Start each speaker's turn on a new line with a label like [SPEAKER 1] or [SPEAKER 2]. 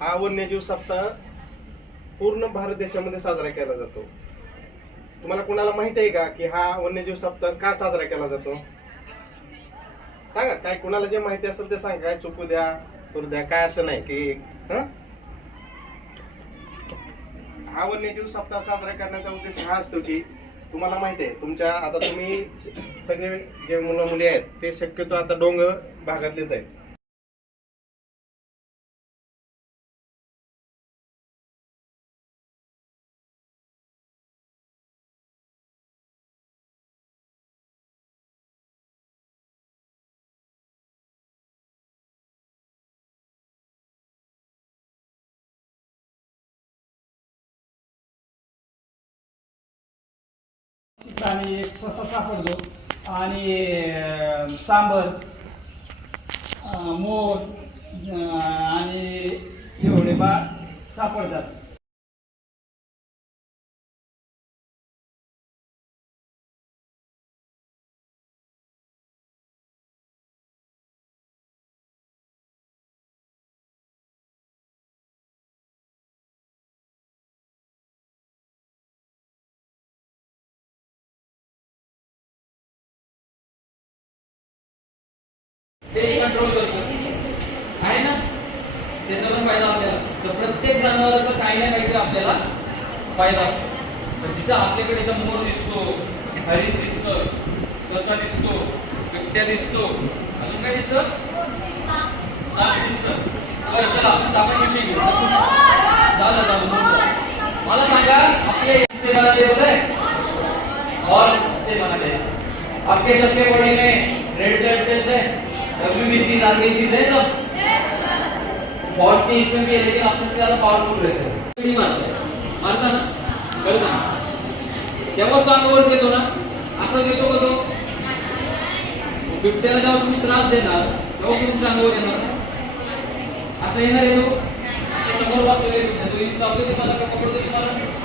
[SPEAKER 1] हा वन्यजीव सप्ताह पूर्ण भारत देशामध्ये साजरा केला जातो. तुम्हाला कुणाला माहिती आहे का की हा वन्यजीव सप्ताह का साजरा केला जातो? सांगा काय कुणाला जे माहिती असेल ते सांगा. काय चुकू द्या करू द्या काय असं नाही की हा? वन्यजीव सप्ताह साजरा करण्याचा उद्देश हा असतो की तुम्हाला माहिती आहे तुमच्या आता तुम्ही सगळे जे मुलं मुली आहेत ते शक्यतो आता डोंगर भागातलेच आहेत.
[SPEAKER 2] आणि एक ससा सापडतो आणि सांबर मोर आणि एवढे बा सापडतात
[SPEAKER 3] पेस्ट कंट्रोल करतो. आहे ना? त्याचा पण फायदा आपल्याला. तर प्रत्येक जनावराचा काही ना काहीतरी आपल्याला फायदा असतो. तर जिथं आपल्याकडे इथं मोर दिसतो हरिण दिसत ससा दिसतो बिबट्या दिसतो अजून काय दिसतं? साप दिसतं. बरं चला आपण सापांविषयी घेऊ. झालं मला सांगा आपले हिस्से बनाते बोले और से बनाते हैं आपके सबके बॉडी में डब्ल्यूबीसी आरबीसी है सब? फॉर्स के इसमें भी है लेकिन अपने से ज्यादा पावरफुल है। सर नहीं मारता मारता ना? बरं सांग तेव्हा तो अंगावर देतो ना? असं देतो का तो बिबट्याला जेव्हा तुम्ही त्रास देणार तेव्हा तुमच्या अंगावर येणार ना? असं येणार आहे तो समोर बसलेला तो इथं चालतोय तुम्हाला का पकडतो तुम्हाला काय